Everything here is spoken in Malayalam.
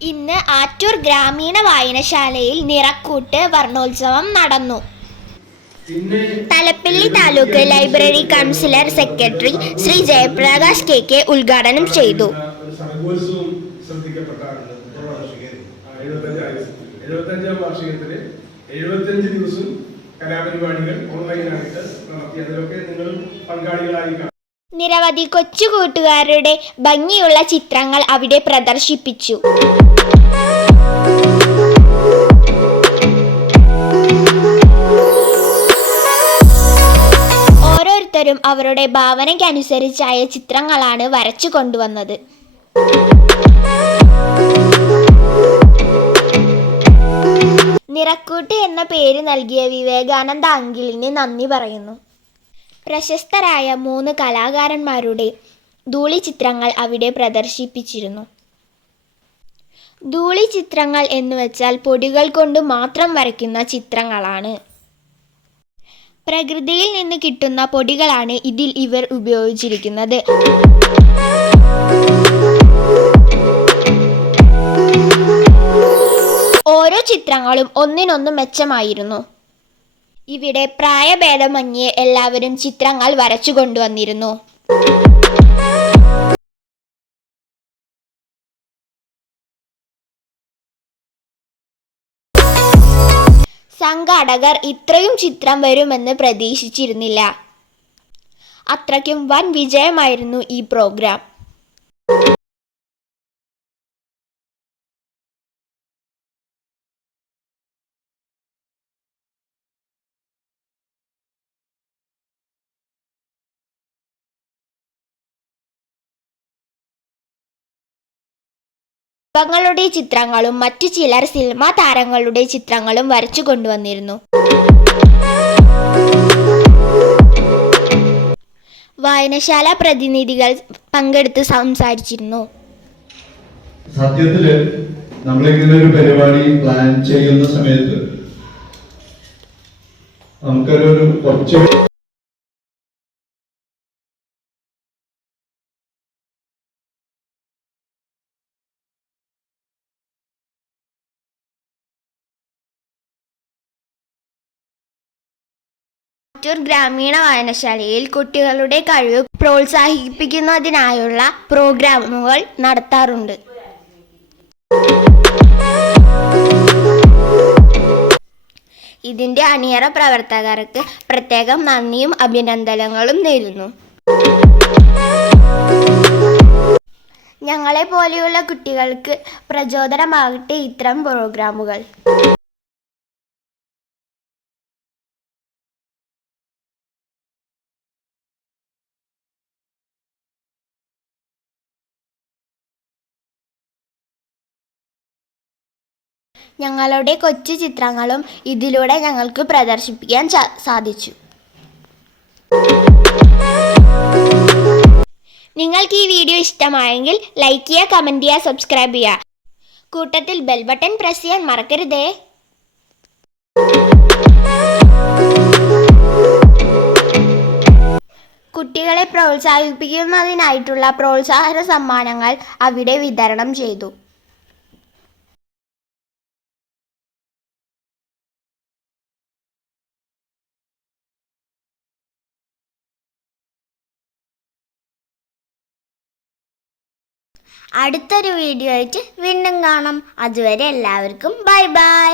ഇന്ന് ആറ്റൂർ ഗ്രാമീണ വായനശാലയിൽ നിറക്കൂട്ട് വർണോത്സവം നടന്നു. Thalappilly taluk library councillor secretary Shri Jayaprakash K K ഉദ്ഘാടനം ചെയ്തു. കലാപരിപാടികൾ ഓൺലൈനായിട്ട് നടത്തി. അതിലൊക്കെ നിങ്ങൾ പങ്കാളികളായി നിരവധി കൊച്ചു കൂട്ടുകാരുടെ ഭംഗിയുള്ള ചിത്രങ്ങൾ അവിടെ പ്രദർശിപ്പിച്ചു. ഓരോരുത്തരും അവരുടെ ഭാവനയ്ക്കനുസരിച്ചായ ചിത്രങ്ങളാണ് വരച്ചു കൊണ്ടുവന്നത്. നിറക്കൂട്ട് എന്ന പേര് നൽകിയ വിവേകാനന്ദ അങ്കിളിന് നന്ദി പറയുന്നു. പ്രശസ്തരായ മൂന്ന് കലാകാരന്മാരുടെ ധൂളി ചിത്രങ്ങൾ അവിടെ പ്രദർശിപ്പിച്ചിരുന്നു. ധൂളി ചിത്രങ്ങൾ എന്ന് വെച്ചാൽ പൊടികൾ കൊണ്ട് മാത്രം വരയ്ക്കുന്ന ചിത്രങ്ങളാണ്. പ്രകൃതിയിൽ നിന്ന് കിട്ടുന്ന പൊടികളാണ് ഇതിൽ ഇവർ ഉപയോഗിച്ചിരിക്കുന്നത്. ഓരോ ചിത്രങ്ങളും ഒന്നിനൊന്ന് മെച്ചമായിരുന്നു. ഇവിടെ പ്രായഭേദമന്യേ എല്ലാവരും ചിത്രങ്ങൾ വരച്ചു കൊണ്ടുവന്നിരുന്നു. സംഘാടകർ ഇത്രയും ചിത്രം വരുമെന്ന് പ്രതീക്ഷിച്ചിരുന്നില്ല. അത്രയ്ക്കും വൻ വിജയമായിരുന്നു ഈ പ്രോഗ്രാം. ദീപങ്ങളുടെ ചിത്രങ്ങളും മറ്റു ചിലർ സിനിമാ താരങ്ങളുടെ ചിത്രങ്ങളും വരച്ചു കൊണ്ടുവന്നിരുന്നു. വായനശാല പ്രതിനിധികൾ പങ്കെടുത്ത് സംസാരിച്ചിരുന്നു. സത്യത്തിൽ നമ്മളിങ്ങനെ ഒരു പരിപാടി പ്ലാൻ ചെയ്യുന്ന സമയത്ത് നമുക്കൊരു കുറച്ച് ആറ്റൂർ ഗ്രാമീണ വായനശാലയിൽ കുട്ടികളുടെ കഴിവ് പ്രോത്സാഹിപ്പിക്കുന്നതിനായുള്ള പ്രോഗ്രാമുകൾ നടത്താറുണ്ട്. ഇതിന്റെ അണിയറ പ്രവർത്തകർക്ക് പ്രത്യേകം നന്ദിയും അഭിനന്ദനങ്ങളും നേരുന്നു. ഞങ്ങളെ പോലെയുള്ള കുട്ടികൾക്ക് പ്രചോദനമാകട്ടെ ഇത്തരം പ്രോഗ്രാമുകൾ. ഞങ്ങളുടെ കൊച്ചു ചിത്രങ്ങളും ഇതിലൂടെ ഞങ്ങൾക്ക് പ്രദർശിപ്പിക്കാൻ സാധിച്ചു. നിങ്ങൾക്ക് ഈ വീഡിയോ ഇഷ്ടമായെങ്കിൽ ലൈക്ക് ചെയ്യുക കമന്റ് ചെയ്യുക സബ്സ്ക്രൈബ് ചെയ്യുക. കൂട്ടത്തിൽ ബെൽ ബട്ടൺ പ്രസ് ചെയ്യാൻ മറക്കരുതേ. കുട്ടികളെ പ്രോത്സാഹിപ്പിക്കുന്നതിനായിട്ടുള്ള പ്രോത്സാഹന സമ്മാനങ്ങൾ അവിടെ വിതരണം ചെയ്തു. അടുത്തൊരു വീഡിയോ ആയിട്ട് വീണ്ടും കാണാം. അതുവരെ എല്ലാവർക്കും ബൈ ബൈ